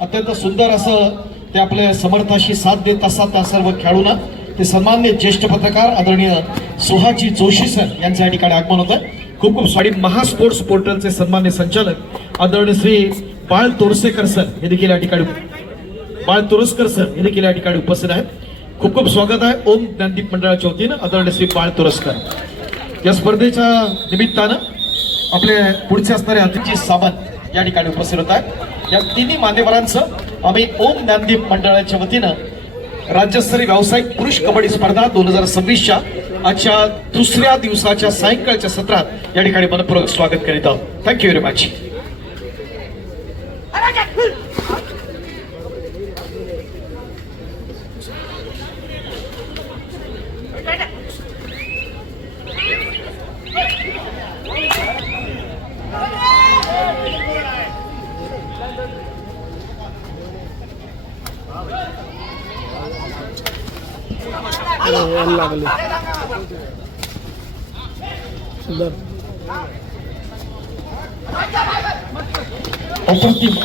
अत्यंत सुंदर असं ते आपल्या समर्थाशी साथ देत असतात त्या सर्व खेळाडूंना ते सन्माननीय ज्येष्ठ पत्रकार आदरणीय सुहाजी जोशी सर यांच्या या ठिकाणी आगमन होतं. खूप खूप स्वागत. महास्पोर्ट्स पोर्टलचे सन्माननीय संचालक आदरणीय श्री बाळ तोरसेकर सर हे देखील या ठिकाणी उपस्थित आहेत. खूप खूप स्वागत आहे. ओम ज्ञानदीप मंडळाच्या वतीनं आदरणीय श्री बाळ तोरसकर या स्पर्धेच्या निमित्तानं आपले पुढचे असणारे अतिथी सावंत या ठिकाणी उपस्थित होत आहेत. या तिन्ही मान्यवरांचं आम्ही ओम ज्ञानदीप मंडळाच्या वतीनं राज्यस्तरीय व्यावसायिक पुरुष कबड्डी स्पर्धा 2026च्या आजच्या दुसऱ्या दिवसाच्या सायंकाळच्या सत्रात या ठिकाणी मनपूर्वक स्वागत करीत आहोत. Thank you very much.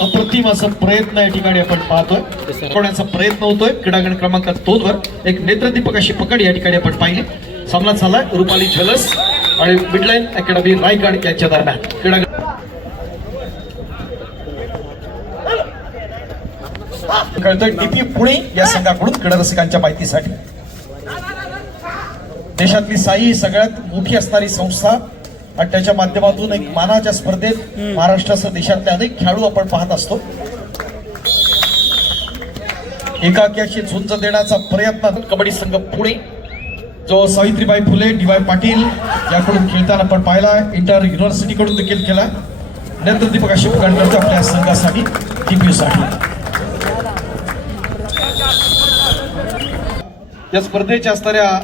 अप्रतिम असा प्रयत्न या ठिकाणी आपण पाहतोय. करण्याचा प्रयत्न होतोय. क्रीडांगण क्रमांक 2 वर एक नेत्रदीपक अशी पकड या ठिकाणी आपण पाहिली. सामना झालाय रुपाली ज्वेलर्स आणि मिडलाईन अकॅडमी रायगड यांच्या दरम्यान. क्रीडांगण कळतोय टीपी पुणे या संघाकडून क्रीडा रसिकांच्या माहितीसाठी. देशातली साई सगळ्यात मोठी असणारी संस्था आणि त्याच्या माध्यमातून एक मानाच्या स्पर्धेत महाराष्ट्रासह देशातले अनेक खेळाडू आपण पाहत असतो. एकाकी झुंज देण्याचा प्रयत्न कबड्डी संघ पुणे जो सावित्रीबाई फुले डी.वाय. पाटील याकडून खेळताना आपण पाहिला. इंटर युनिव्हर्सिटी कडून देखील केला. नेत्रदीपक अशी पकड करतो आपल्या संघासाठी टीपीयू साठी. या स्पर्धेच्या असणाऱ्या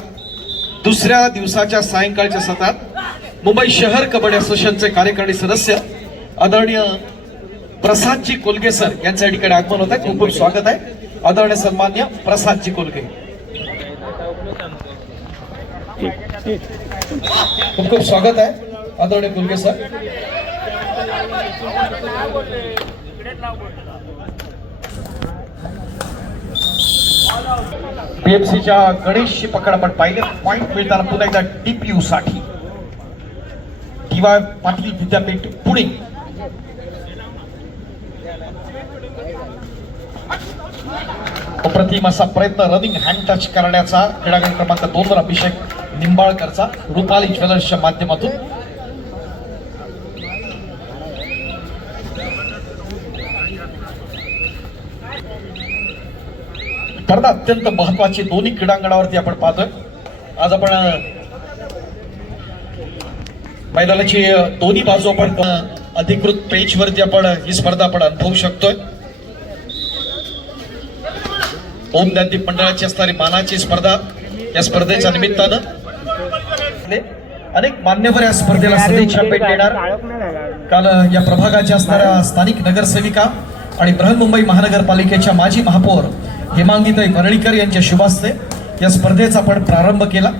दुसऱ्या दिवसाच्या सायंकाळच्या सत्रात मुंबई शहर कबड्डी असोसिएशनचे कार्यकारी सदस्य आदरणीय प्रसादजी कोलगे सर यांच्या ठिकाणी आगमन होत आहे. खूप खूप स्वागत आहे. आदरणीय सन्मान्य प्रसादजी कोलगे. खूप खूप स्वागत आहे आदरणीय कोलगे सर. पीएमसीच्या गणेशची पकड आपण पाहिले. पॉइंट मिळताना पुन्हा एकदा टीपीयू साठी डी.वाय. पाटील विद्यापीठ पुणे. अप्रतिम असा प्रयत्न रनिंग हँड टच करण्याचा क्रीडांगण क्रमांक 2 वर अभिषेक निंबाळकरचा रुपाली ज्वेलर्सच्या माध्यमातून. स्पर्धा अत्यंत महत्वाची दोन्ही क्रीडांगणावरती आपण पाहतोय. आज आपण मैदानाची दोन्ही बाजू आपण अधिकृत पेज वरती आपण ही स्पर्धा आपण अनुभवू शकतोय. ओम ज्ञानदीप मंडळाची असणारी मानाची स्पर्धा या स्पर्धेच्या निमित्तानं अनेक मान्यवर या स्पर्धेला सदिच्छा भेट देणार. काल या प्रभागाच्या असणाऱ्या स्थानिक नगरसेविका आणि बृहन्मुंबई महानगरपालिकेच्या माजी महापौर हेमांगीताई वरळीकर यांच्या शुभ हस्ते या स्पर्धेचा आपण प्रारंभ केला.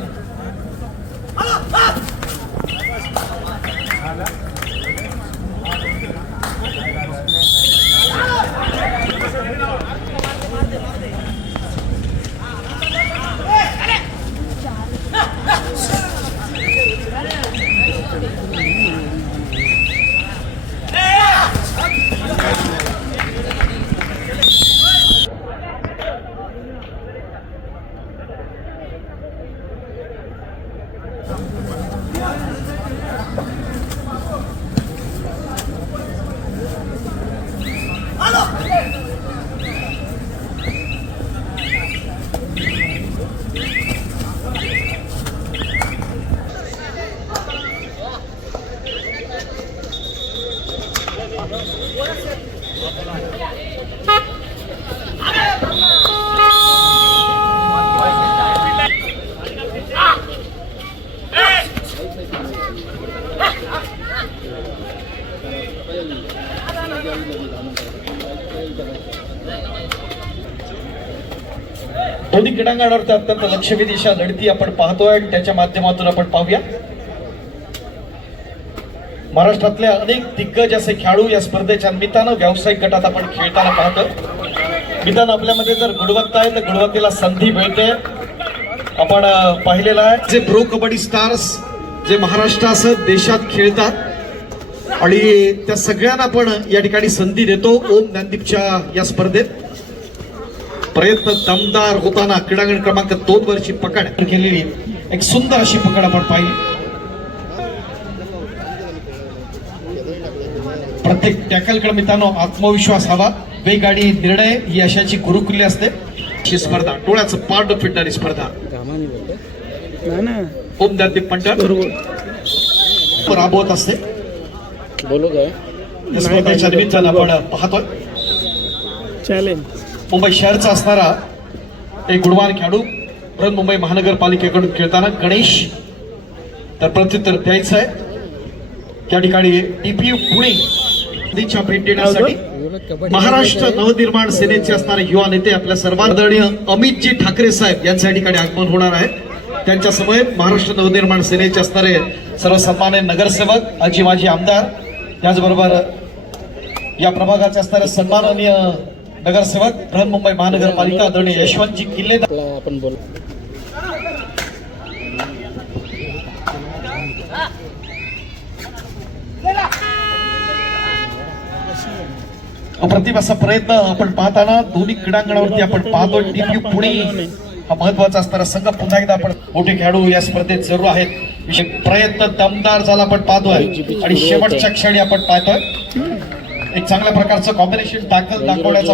दोन्ही क्रीडांगणावरती अत्यंत लक्षवेधी अशा लढती आपण पाहतोय. त्याच्या माध्यमातून आपण पाहूया महाराष्ट्रातले अनेक दिग्गज असे खेळाडू या स्पर्धेच्या निमित्तानं व्यावसायिक गटात आपण खेळताना पाहतो. मित्रांनो, आपल्यामध्ये जर गुणवत्ता आहे तर गुणवत्तेला संधी मिळते. आपण पाहिलेलं आहे जे प्रो कबड्डी स्टार्स जे महाराष्ट्रासह देशात खेळतात आणि त्या सगळ्यांना आपण या ठिकाणी संधी देतो. ओम ज्ञानदीपच्या या स्पर्धेत प्रयत्न दमदार होताना क्रीडांगण क्रमांक 2 वरची पकड केलेली एक सुंदर अशी पकड आपण पाहिली. प्रत्येक टॅकलकडे मित्रांनो आत्मविश्वास हवा. वेग आणि निर्णय ही अशाची गुरुकुल्ली असते. ही स्पर्धा डोळ्याचं पारड फिटणारी स्पर्धा ओम ज्ञानदीप मंडळ राबवत असते. या स्पर्धेच्या निमित्तानं आपण पाहतोय मुंबई शहरचा असणारा एक गुणवान खेळाडू बृहन्मुंबई महानगरपालिकेकडून खेळताना गणेश तर प्रत्युत्तर द्यायचं आहे. त्या ठिकाणी डीपीयू पुणे भेट देण्यासाठी महाराष्ट्र नवनिर्माण सेनेचे असणारे युवा नेते आपल्या सर्वांदरणीय अमितजी ठाकरे साहेब यांच्या ठिकाणी आगमन होणार आहे. त्यांच्या समवेत महाराष्ट्र नवनिर्माण सेनेचे असणारे सर्व सन्मान्य नगरसेवक आजी माजी आमदार त्याचबरोबर या प्रभागाचे असणारे सन्माननीय नगरसेवक बृहन्मुंबई महानगरपालिका आदरणीय यशवंतजी किल्ले आपण बोल अप्रतिम असा प्रयत्न आपण पाहताना दोन्ही क्रीडांगणावरती आपण पाहतो. डीपीयू पुणे हा महत्वाचा असणारा संघ पुन्हा एकदा आपण मोठे खेळाडू या स्पर्धेत जरूर आहेत. प्रयत्न दमदार झाला आपण पाहतोय आणि शेवटच्या क्षणी आपण पाहतोय एक चांगल्या प्रकारचं कॉम्बिनेशन टाकल दाखवण्याचा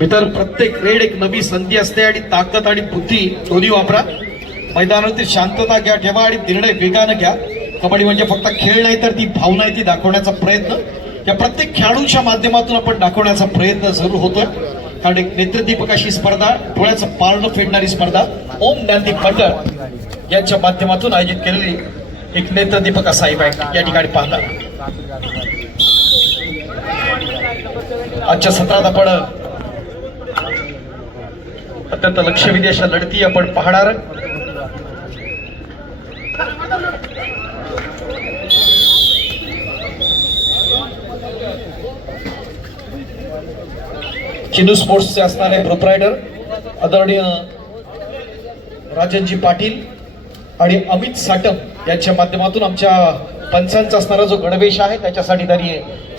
मित्र. प्रत्येक रेड एक नवी संधी असते आणि ताकद आणि बुद्धी दोन्ही वापरा. मैदानावरती शांतता घ्या ठेवा आणि निर्णय वेगानं घ्या. कबड्डी म्हणजे फक्त खेळ नाही तर ती भावना आहे ती दाखवण्याचा प्रयत्न या प्रत्येक खेळाडूच्या माध्यमातून आपण दाखवण्याचा प्रयत्न जरूर होतोय. कारण एक नेत्रदीपक अशी स्पर्धा डोळ्याचं पारणं फेडणारी स्पर्धा ओम ज्ञानदीप मंडळ यांच्या माध्यमातून आयोजित केलेली एक नेत्रदीपक असा इव्हेंट या ठिकाणी पाहता. आजच्या सत्रात आपण अत्यंत लक्षवेधी अशा लढती आपण पाहणार. चिनू स्पोर्ट्सचे असणारे प्रोप्रायटर आदरणीय राजनजी पाटील आणि अमित साटम यांच्या माध्यमातून आमच्या पंचांचा असणारा जो गणवेश आहे त्याच्यासाठी त्यांनी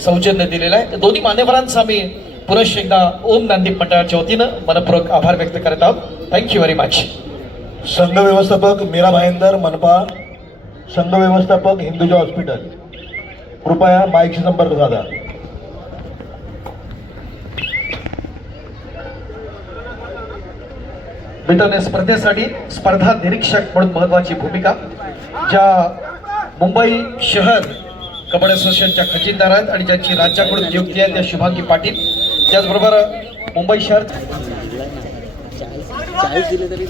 सौजन्य दिलेला आहे. दोन्ही मान्यवरांचा आम्ही पुनश्च एकदा ओम ज्ञानदीप मंडळाच्या वतीनं मनपूर्वक आभार व्यक्त करत आहोत. Thank you very much. संघ व्यवस्थापक मीरा भाईंदर मनपा, संघ व्यवस्थापक हिंदुजा हॉस्पिटल, कृपया माईकशी संपर्क साधा. मित्रांनो, स्पर्धेसाठी स्पर्धा निरीक्षक म्हणून महत्वाची भूमिका ज्या मुंबई शहर कबड्डी असोसिएशनच्या खजिनदार आहेत आणि ज्यांची राज्याकडून नियुक्ती आहे त्या शुभांगी पाटील. त्याचबरोबर मुंबई शहर 40 दिले तरी